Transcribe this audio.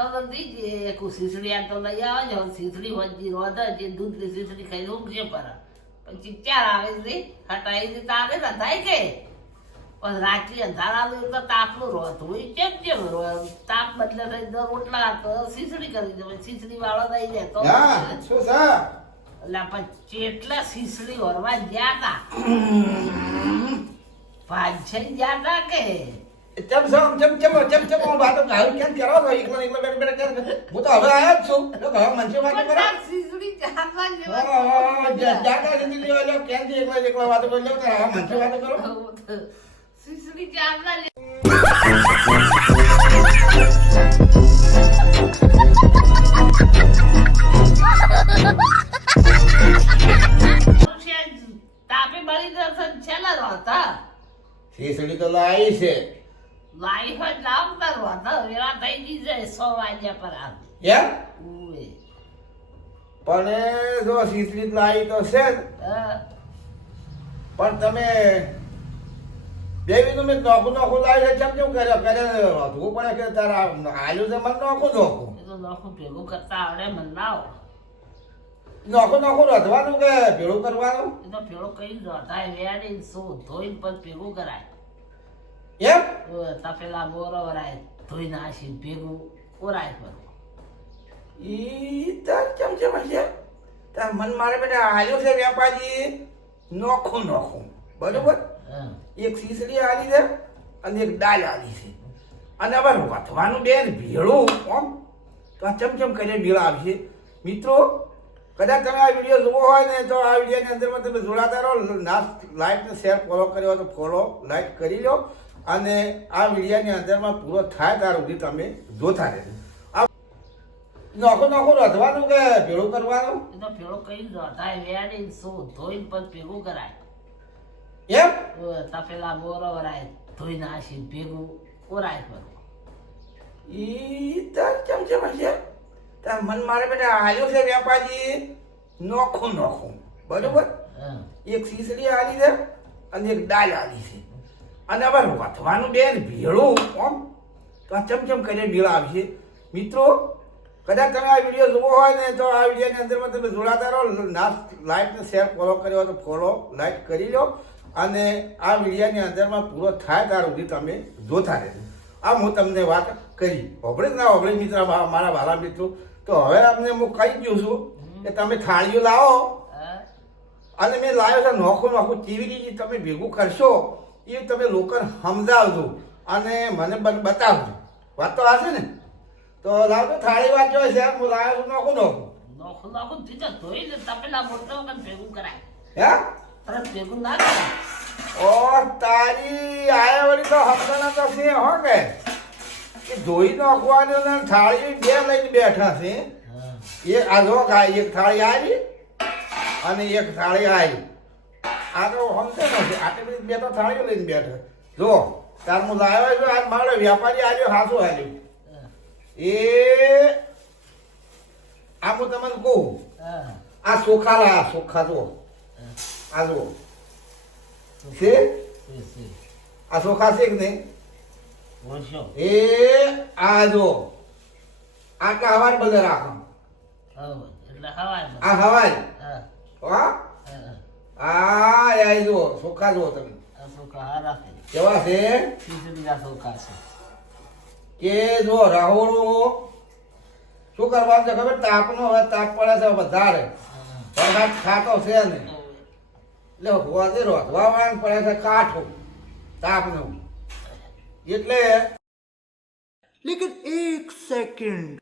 ખાતો નથી જે ખીચડી આ તો લઈ આવે છે ખીચડી હોજી રોધે જે દૂધ ની ખીચડી ખાઈને ઊંઘે પર પછી ચાર આવે છે હટાઈ તારે રધાય કે પણ રાત્રિ અંધારા તો તાપનું રોધવું કેમ કેમ તાપ બદલે થઈ રોટલા તો ખીચડી કરી દે ખીચડી વાળો દઈ જાય તો એટલે પછી એટલા ખીચડી હોરવા ગયા તા પાંચ ગયા તા કે ચમ વાતો ગાયું કેમ કરો છો એકલા બેઠા હું તો હવે આયા જ છું હવે મનસે વાતો કરો ખીચડી ચાલવા જાતા જલ્દી લેવા લો કેમ એકલા વાતો કરી લો હવે મનસે વાતો કરો ખીચડી ચાલવા તાપે બળી દર્શન છેલ્લા હતા ખીચડી તો લાવી છે લાઈ હોય લાવતા હતા વેળા થઈ ગઈ જાય 100 વાગ્યા પર આવે એમ પણ જો ખીચડી લાવી તો છે પણ તમે દેવી તમે નોખું લાવી છે કેમ કર્યો કરે રોધવું પડે કે તારા આલુ છે મને નોખું એ તો નોખું ભેગું કરતા આવડે મને લાવ નોખું રોધવાનું કે ભેળું કરવાનું એ તો ભેળો કઈ રોધાય વેડી શું ધોઈને પછી ભેગું કરાય એમ તપેલા બોરો વરાય ધોઈ નાખી ભેગું ઓરાય પર ઈ તાર કેમ છે ભાઈ તાર મન મારે બેટા આલ્યો છે વેપારી નોખું બરોબર એક ખીચડી આલી છે અને એક દાળ આલી છે અને હવે વધવાનું બેન ભેળું આમ તો આ ચમચમ કરીને ભેળ આવશે મિત્રો કદાચ તમે આ વિડીયો જોવો હોય ને તો આ વિડીયોની અંદરમાં તમે જોડાતા રહો લાઈક ને શેર ફોલો કર્યો તો ફોલો લાઈક કરી લો અને આ વિડીયોની અંદરમાં પૂરો થાય ત્યાર સુધી તમે જોતા રહેજો આ નોખું રોધવાનું કે ભેળું કરવાનું એ તો ભેળો કઈ રોધાય વેડી શું ધોઈને પછી ભેગું કરાય એમ તપેલા બોરો વરાય ધોઈ નાખી ભેગું ઓરાય પર ઈ તાર કેમ છે ભાઈ તાર મન મારે બેટા આલ્યો છે વેપારી નોખું બરોબર એક ખીચડી આલી છે અને એક દાળ આલી છે અને હવે વધવાનું બેન ભેળું આમ તો આ ચમચમ કરીને ભેળ આવશે મિત્રો કદાચ તમે આ વિડીયો જોવો હોય ને તો આ વિડીયોની અંદરમાં તમે જોડાતા રહો લાઈક ને શેર ફોલો કર્યો તો ફોલો લાઈક કરી લો અને આ વિડીયોની અંદરમાં પૂરો થાય ત્યાર સુધી તમે જોતા રહેજો આ હું તમને વાત કરી હોભળી મિત્ર મારા વાલા મિત્રો તો હવે અમને હું કહી ગયું છું કે તમે થાળીઓ લાવો અને મેં લાવ્યો છે નોખું કેવી રીતે તમે ભેગું કરશો એ તમે લોકોને સમજાવજો અને મને બતાવજો વાત તો હશે ને તો લાવજો થાળી વાત જો છે હું લાવ્યો છું નોખું તીધા ધોઈ ને તપેલા બોટલો કન ભેગું કરાય હે તરત ભેગું ના કરાય ઓ તારી આયા વળી તો સમજણા તો છે હો કે ધોઈ નાખવાનું ને થાળી બે લઈને બેઠા છે એક આ જો એક થાળી આવી અને એક થાળી આવી આ તો સમજે નથી આટલી બધી બે તો થાળીઓ લઈને બેઠા જો તાર હું લાવ્યો છું આ મારો વેપારી આવ્યો હાથું આવ્યું એ આ હું તમને કહું આ ચોખા જો આ જો છે આ ચોખા છે કે નહીં એ આ જો આટલા હવાજ બધે રાખો આ હવાજ આ જો ચોખા જો તમે કેવા છે કે જો રાહોડું શું કરવાનું છે ખબર તાપનો હવે તાપ પડે છે વધારે વરસાદ ખાતો છે ને એટલે હોવાથી રોધવા પડે છે કાઠું તાપનું એટલે लेकिन एक सेकंड